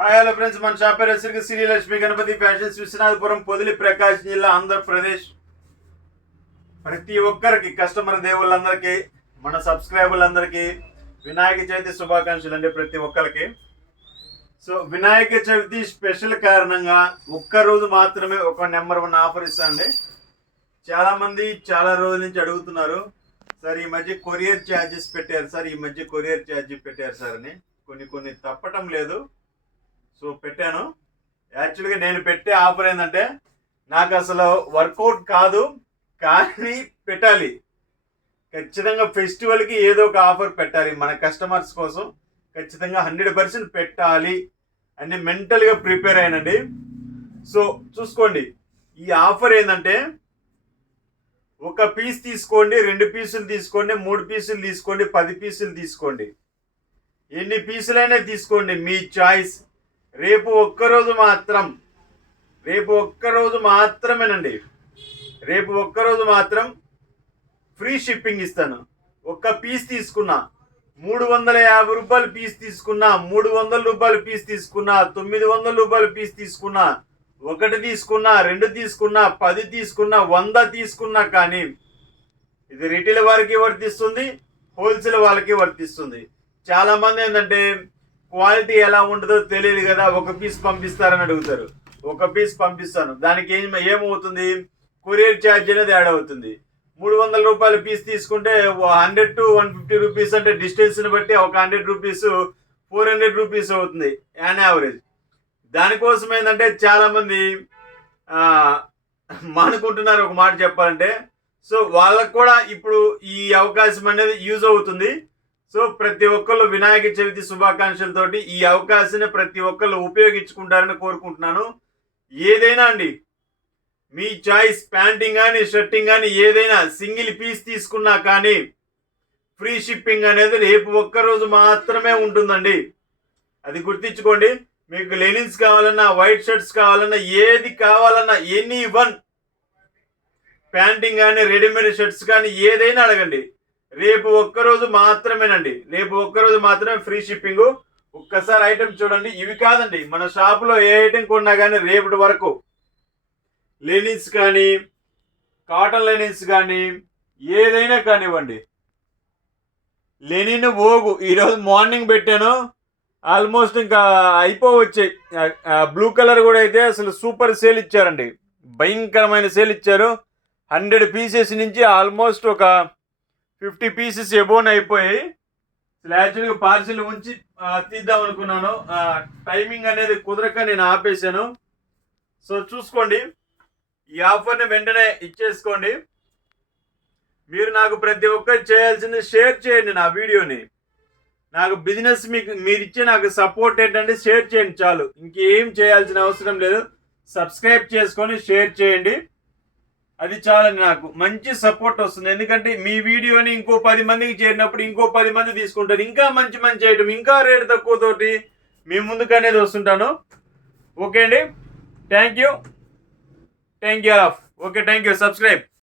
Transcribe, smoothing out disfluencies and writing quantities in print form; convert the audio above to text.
Hi hello friends, మన shop పేరు Shri Lakshmi Ganapati fashions, Viswanathapuram, Podili, ప్రకాశం జిల్లా, ఆంధ్రప్రదేశ్. ప్రతి ఒక్కరికి కస్టమర్ దేవుళ్ళందరికీ, మన సబ్స్క్రైబర్లందరికీ వినాయక చవితి శుభాకాంక్షలు అండి. ప్రతి ఒక్కరికి. సో వినాయక చవితి స్పెషల్ కారణంగా ఒక్కరోజు మాత్రమే ఒక నెంబర్ 1 ఆఫర్ ఇస్తాండి. చాలామంది చాలా రోజుల నుంచి అడుగుతున్నారు, సార్ ఈ మధ్య కొరియర్ ఛార్జెస్ పెట్టారు సార్, అని. కొన్ని తప్పటం లేదు. సో పెట్టాను. యాక్చువల్గా నేను పెట్టే ఆఫర్ ఏంటంటే, నాకు అసలు వర్కౌట్ కాదు, కానీ పెట్టాలి. ఖచ్చితంగా ఫెస్టివల్కి ఏదో ఒక ఆఫర్ పెట్టాలి మన కస్టమర్స్ కోసం. ఖచ్చితంగా 100% పెట్టాలి అని మెంటల్గా ప్రిపేర్ అయినండి. సో చూసుకోండి, ఈ ఆఫర్ ఏంటంటే, ఒక పీస్ తీసుకోండి, 2 పీసులు తీసుకోండి, 3 పీసులు తీసుకోండి, 10 పీసులు తీసుకోండి, ఎన్ని పీసులైనా తీసుకోండి, మీ చాయిస్. రేపు ఒక్కరోజు మాత్రమేనండి. రేపు ఒక్కరోజు మాత్రం ఫ్రీ షిప్పింగ్ ఇస్తాను. ఒక్క పీస్ తీసుకున్నా 350 రూపాయలు పీస్ తీసుకున్నా, 300 రూపాయల పీస్ తీసుకున్నా, 900 రూపాయల పీస్ తీసుకున్నా, 1 తీసుకున్నా, 2 తీసుకున్నా, 10 తీసుకున్నా, 100 తీసుకున్నా, కానీ ఇది రిటైల్ వారికి వర్తిస్తుంది, హోల్సేల్ వాళ్ళకి వర్తిస్తుంది. చాలా మంది ఏంటంటే, క్వాలిటీ ఎలా ఉంటుందో తెలియదు కదా, ఒక పీస్ పంపిస్తారని అడుగుతారు. ఒక పీస్ పంపిస్తాను, దానికి ఏమవుతుంది, కొరియర్ ఛార్జ్ అనేది యాడ్ అవుతుంది. 300 రూపాయల పీస్ తీసుకుంటే 100 to 150 రూపీస్, అంటే డిస్టెన్స్ని బట్టి ఒక 100 రూపీస్ 400 రూపీస్ అవుతుంది యాన్ యావరేజ్. దానికోసం ఏంటంటే చాలామంది మానుకుంటున్నారు, ఒక మాట చెప్పాలంటే. సో వాళ్ళకు కూడా ఇప్పుడు ఈ అవకాశం అనేది యూజ్ అవుతుంది. సో ప్రతి ఒక్కళ్ళు వినాయక చవితి శుభాకాంక్షలతోటి ఈ అవకాశాన్ని ప్రతి ఒక్కళ్ళు ఉపయోగించుకుంటారని కోరుకుంటున్నాను. ఏదైనా అండి, మీ చాయిస్, ప్యాంటింగ్ కానీ షర్టింగ్ కానీ ఏదైనా సింగిల్ పీస్ తీసుకున్నా కానీ ఫ్రీ షిప్పింగ్ అనేది రేపు ఒక్కరోజు మాత్రమే ఉంటుందండి. అది గుర్తించుకోండి. మీకు లెనిన్స్ కావాలన్నా, వైట్ షర్ట్స్ కావాలన్నా, ఏది కావాలన్నా, ఎనీ వన్, ప్యాంటింగ్ కానీ రెడీమేడ్ షర్ట్స్ కానీ ఏదైనా అడగండి. రేపు ఒక్కరోజు మాత్రమేనండి. రేపు ఒక్కరోజు మాత్రమే ఫ్రీ షిప్పింగ్. ఒక్కసారి ఐటమ్ చూడండి. ఇవి కాదండి, మన షాపులో ఏ ఐటమ్ కొన్నా కానీ రేపటి వరకు లెనిన్స్ కానీ, కాటన్ లెనిన్స్ కానీ, ఏదైనా కానివ్వండి. లెనిన్ ఓగు ఈరోజు మార్నింగ్ పెట్టాను, ఆల్మోస్ట్ ఇంకా అయిపోవచ్చాయి. బ్లూ కలర్ కూడా అయితే అసలు సూపర్ సేల్ ఇచ్చారండి, భయంకరమైన సేల్ ఇచ్చారు. 100 పీసెస్ నుంచి ఆల్మోస్ట్ ఒక 50 పీసెస్ ఎబోన్ అయిపోయాయి. యాక్చువల్గా పార్సిల్ ఉంచి తీద్దాం అనుకున్నాను, టైమింగ్ అనేది కుదరక నేను ఆపేశాను. సో చూసుకోండి, ఈ ఆఫర్ని వెంటనే ఇచ్చేసుకోండి. మీరు నాకు ప్రతి ఒక్కరు చేయాల్సింది షేర్ చేయండి నా వీడియోని. నాకు బిజినెస్ మీరు ఇచ్చే నాకు సపోర్ట్ ఏంటంటే షేర్ చేయండి చాలు, ఇంకేం చేయాల్సిన అవసరం లేదు. సబ్స్క్రైబ్ చేసుకొని షేర్ చేయండి, అది చాలండి. నాకు మంచి సపోర్ట్ వస్తుంది. ఎందుకంటే మీ వీడియోని ఇంకో 10 మందికి చేరినప్పుడు ఇంకో 10 మంది తీసుకుంటారు. ఇంకా మంచి ఐటమ్, ఇంకా రేటు తక్కువతోటి మీ ముందుకు అనేది వస్తుంటాను. ఓకే అండి, thank you. Okay, thank you. Subscribe.